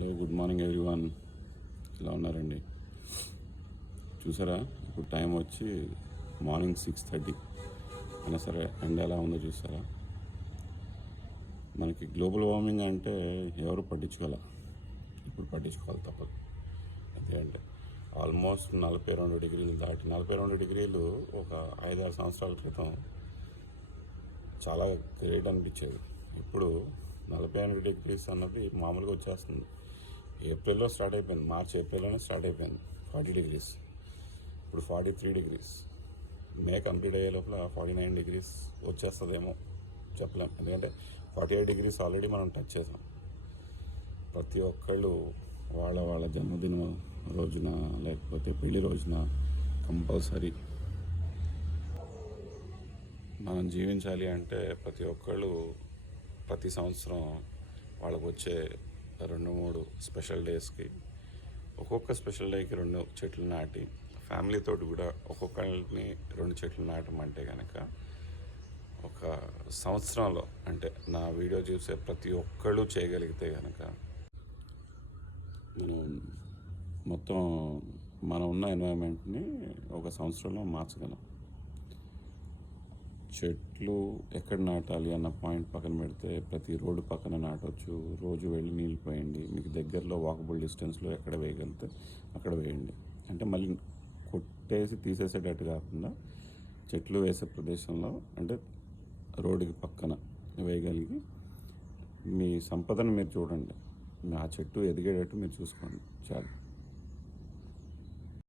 Hello, good morning everyone. ఎలా ఉన్నారండి? చూసారా, ఇప్పుడు టైం వచ్చి మార్నింగ్ 6:30 అయినా సరే ఎండ ఎలా ఉందో చూసారా. మనకి గ్లోబల్ వార్మింగ్ అంటే ఎవరు పట్టించుకోవాలి, ఇప్పుడు పట్టించుకోవాలి తప్పదు. అదే అంటే ఆల్మోస్ట్ 42 డిగ్రీలు దాటి 42 డిగ్రీలు ఒక 5-6 సంవత్సరాల క్రితం చాలా గ్రేట్ అనిపించేది. ఇప్పుడు 48 డిగ్రీస్ అన్నది మామూలుగా వచ్చేస్తుంది. ఏప్రిల్లో స్టార్ట్ అయిపోయింది, ఏప్రిల్లోనే స్టార్ట్ అయిపోయింది 40 డిగ్రీస్. ఇప్పుడు 43 డిగ్రీస్. మే కంప్లీట్ అయ్యే లోపల 49 డిగ్రీస్ వచ్చేస్తుందేమో చెప్పలేం. ఎందుకంటే 48 డిగ్రీస్ ఆల్రెడీ మనం టచ్ చేసాం. ప్రతి ఒక్కళ్ళు వాళ్ళ జన్మదిన రోజున లేకపోతే పెళ్లి రోజున కంపల్సరీ మనం జీవించాలి అంటే ప్రతి ఒక్కళ్ళు ప్రతి సంవత్సరం వాళ్ళకు వచ్చే 2-3 స్పెషల్ డేస్కి ఒక్కొక్క స్పెషల్ డేకి 2 చెట్లు నాటి ఫ్యామిలీతో కూడా ఒక్కొక్కరిని 2 చెట్లు నాటమంటే కనుక ఒక సంవత్సరంలో, అంటే నా వీడియో చూసే ప్రతి ఒక్కళ్ళు చేయగలిగితే కనుక మొత్తం మనం ఉన్న ఎన్వైరన్మెంట్ని ఒక సంవత్సరంలో మార్చగలం. చెట్లు ఎక్కడ నాటాలి అన్న పాయింట్ పక్కన పెడితే ప్రతి రోడ్డు పక్కన నాటవచ్చు. రోజు వెళ్ళి నీళ్ళు పోయండి. మీకు దగ్గరలో వాకబుల్ డిస్టెన్స్లో ఎక్కడ వేయగలిగితే అక్కడ వేయండి. అంటే మళ్ళీ కొట్టేసి తీసేసేటట్టు కాకుండా చెట్లు వేసే ప్రదేశంలో, అంటే రోడ్డుకి పక్కన వేయగలిగి మీ సంపదను మీరు చూడండి. ఆ చెట్టు ఎదిగేటట్టు మీరు చూసుకోండి చాలు.